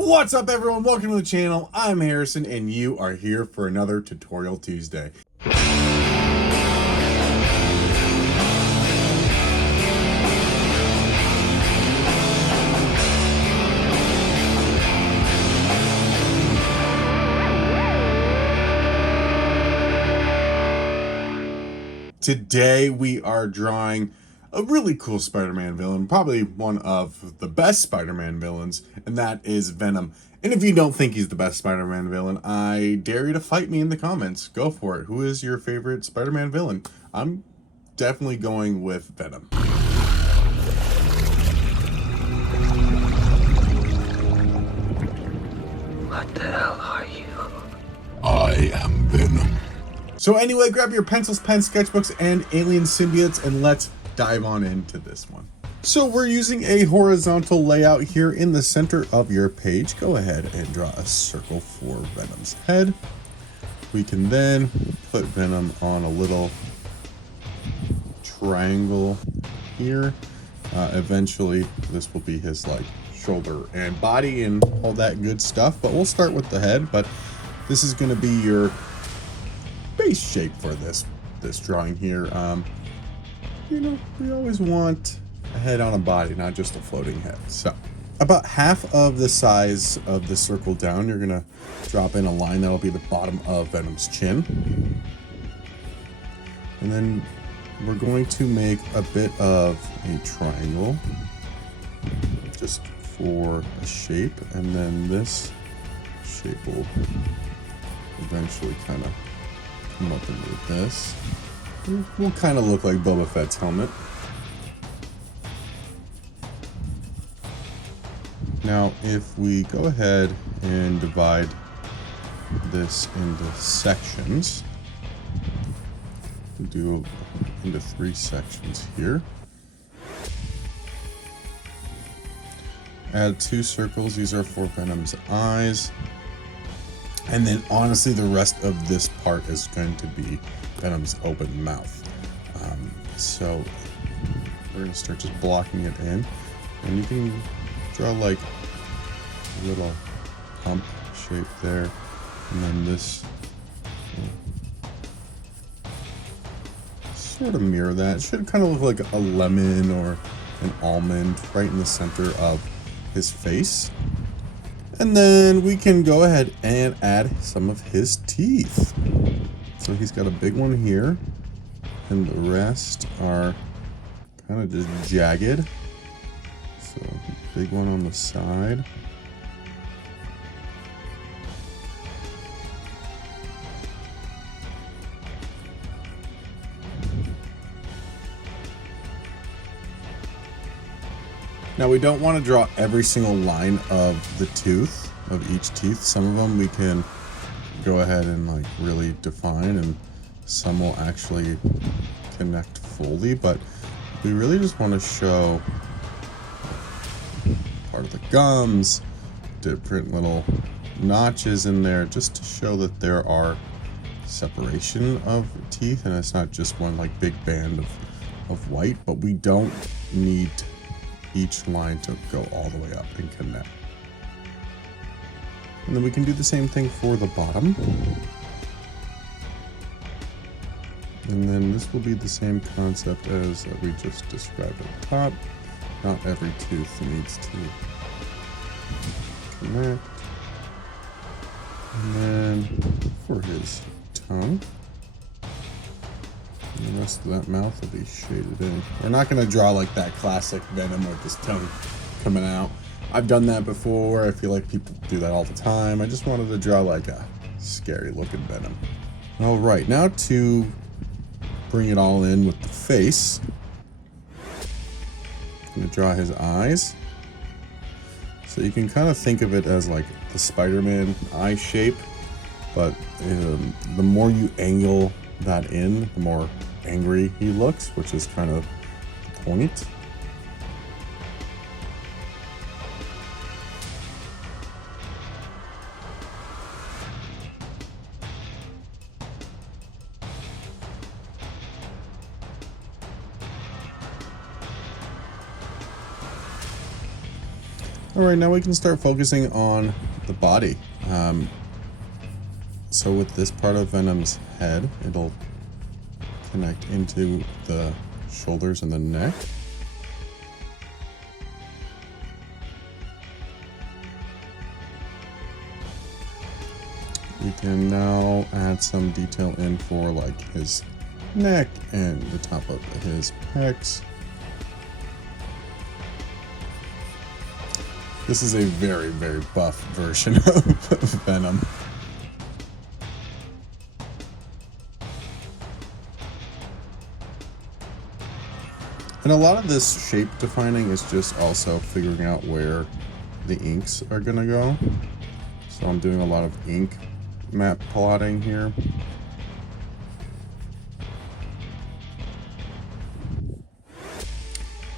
What's up everyone, welcome to the channel. I'm Harrison and you are here for another Tutorial Tuesday. Today we are drawing a really cool Spider-Man villain, probably one of the best Spider-Man villains, and that is Venom. And if you don't think he's the best Spider-Man villain, I dare you to fight me in the comments. Go for it. Who is your favorite Spider-Man villain? I'm definitely going with Venom. What the hell are you? I am Venom. So anyway, grab your pencils, pens, sketchbooks, and alien symbiotes, and let's dive on into this one. So we're using a horizontal layout here in the center of your page. Go ahead and draw a circle for Venom's head. We can then put Venom on a little triangle here. Eventually this will be his like shoulder and body and all that good stuff, but we'll start with the head. But this is going to be your base shape for this drawing here. You know, we always want a head on a body, not just a floating head. So about half of the size of the circle down, you're gonna drop in a line that will be the bottom of Venom's chin. And then we're going to make a bit of a triangle just for a shape, and then this shape will eventually kind of come up into this. It will kind of look like Boba Fett's helmet. Now, if we go ahead and divide this into sections, we'll do into 3 sections here. Add 2 circles. These are for Venom's eyes. And then honestly, the rest of this part is going to be Venom's open mouth. So we're going to start just blocking it in. And you can draw like a little hump shape there. And then this sort of mirror that. It should kind of look like a lemon or an almond right in the center of his face. And then we can go ahead and add some of his teeth. So he's got a big one here, and the rest are kind of just jagged. So big one on the side. Now we don't want to draw every single line of the tooth, of each teeth. Some of them we can go ahead and like really define, and some will actually connect fully, but we really just want to show part of the gums, different little notches in there, just to show that there are separation of teeth and it's not just one like big band of white. But we don't need each line to go all the way up and connect. And then we can do the same thing for the bottom. And then this will be the same concept as we just described at the top. Not every tooth needs to connect. And then for his tongue, and the rest of that mouth will be shaded in. We're not going to draw like that classic Venom with his tongue coming out. I've done that before. I feel like people do that all the time. I just wanted to draw like a scary looking Venom. All right, now to bring it all in with the face, I'm going to draw his eyes. So you can kind of think of it as like the Spider-Man eye shape, but the more you angle that in, the more angry he looks, which is kind of the point. Alright, now we can start focusing on the body. So with this part of Venom's head, it'll connect into the shoulders and the neck. We can now add some detail in for like his neck and the top of his pecs. This is a very, very buff version of Venom. And a lot of this shape defining is just also figuring out where the inks are gonna go. So I'm doing a lot of ink map plotting here.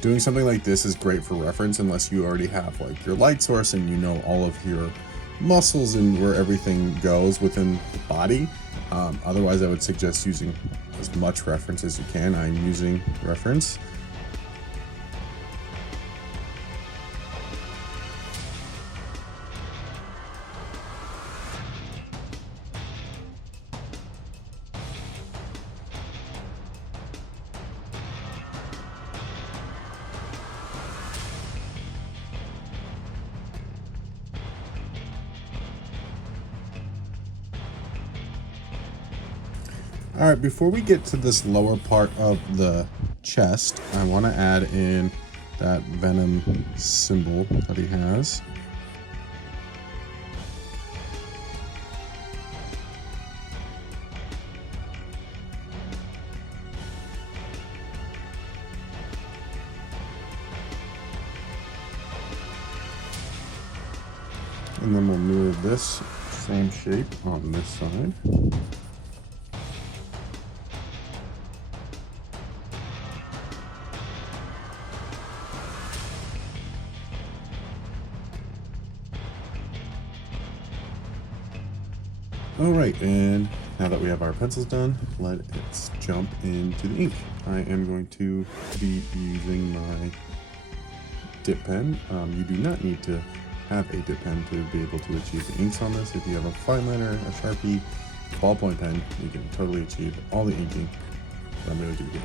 Doing something like this is great for reference unless you already have like your light source and you know all of your muscles and where everything goes within the body. Otherwise, I would suggest using as much reference as you can. I'm using reference. Alright, before we get to this lower part of the chest, I want to add in that Venom symbol that he has. And then we'll mirror this same shape on this side. Alright, and now that we have our pencils done, let's jump into the ink. I am going to be using my dip pen. You do not need to have a dip pen to be able to achieve the inks on this. If you have a fine liner, a Sharpie, ballpoint pen, you can totally achieve all the inking that I'm going to do here.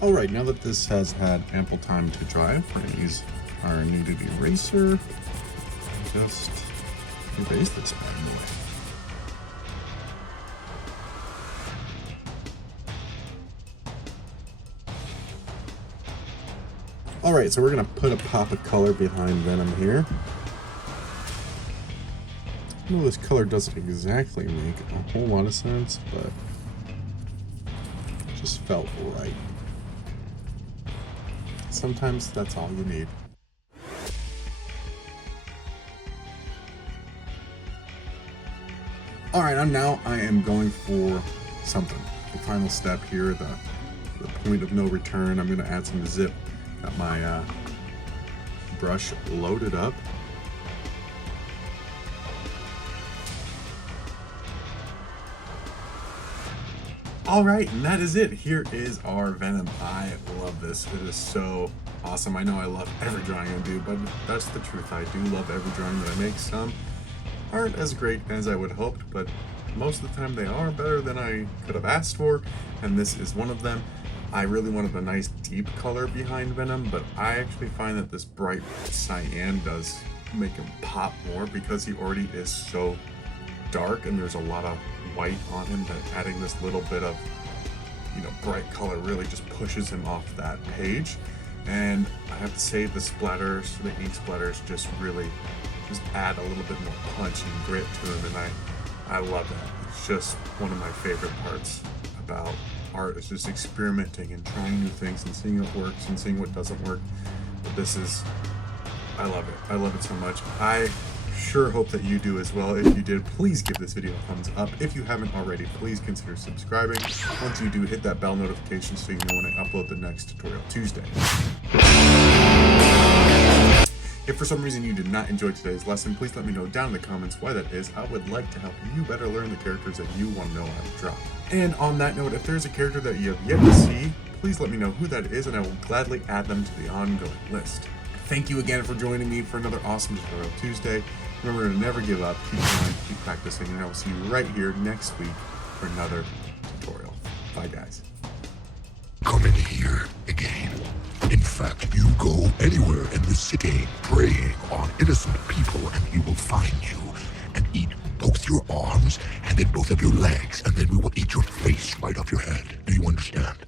Alright, now that this has had ample time to dry, we're going to use our kneaded eraser and just erase this bad boy. Alright, so we're going to put a pop of color behind Venom here. I know this color doesn't exactly make a whole lot of sense, but it just felt right. Sometimes that's all you need. Alright, I am going for something. The final step here, the point of no return. I'm going to add some zip. Got my brush loaded up. Alright, and that is it. Here is our Venom. I love this. It is so awesome. I know I love every drawing I do, but that's the truth. I do love every drawing that I make. Some aren't as great as I would have hoped, but most of the time they are better than I could have asked for, and this is one of them. I really wanted a nice deep color behind Venom, but I actually find that this bright cyan does make him pop more because he already is so dark and there's a lot of white on him, that adding this little bit of, you know, bright color really just pushes him off that page. And I have to say the splatters, the ink splatters just really just add a little bit more punch and grit to him, and I love that. It's just one of my favorite parts about art is just experimenting and trying new things and seeing what works and seeing what doesn't work. But this is, I love it. I love it so much. I sure hope that you do as well. If you did, please give this video a thumbs up. If you haven't already, please consider subscribing. Once you do, hit that bell notification so you know when I upload the next tutorial Tuesday. If for some reason you did not enjoy today's lesson, please let me know down in the comments why that is. I would like to help you better learn the characters that you want to know how to draw. And on that note, if there's a character that you have yet to see, please let me know who that is and I will gladly add them to the ongoing list. Thank you again for joining me for another awesome Tutorial Tuesday. Remember to never give up, keep going, keep practicing, and I will see you right here next week for another tutorial. Bye guys. Come in here again. In fact, you go anywhere in the city preying on innocent people and he will find you and eat both your arms and then both of your legs and then we will eat your face right off your head. Do you understand?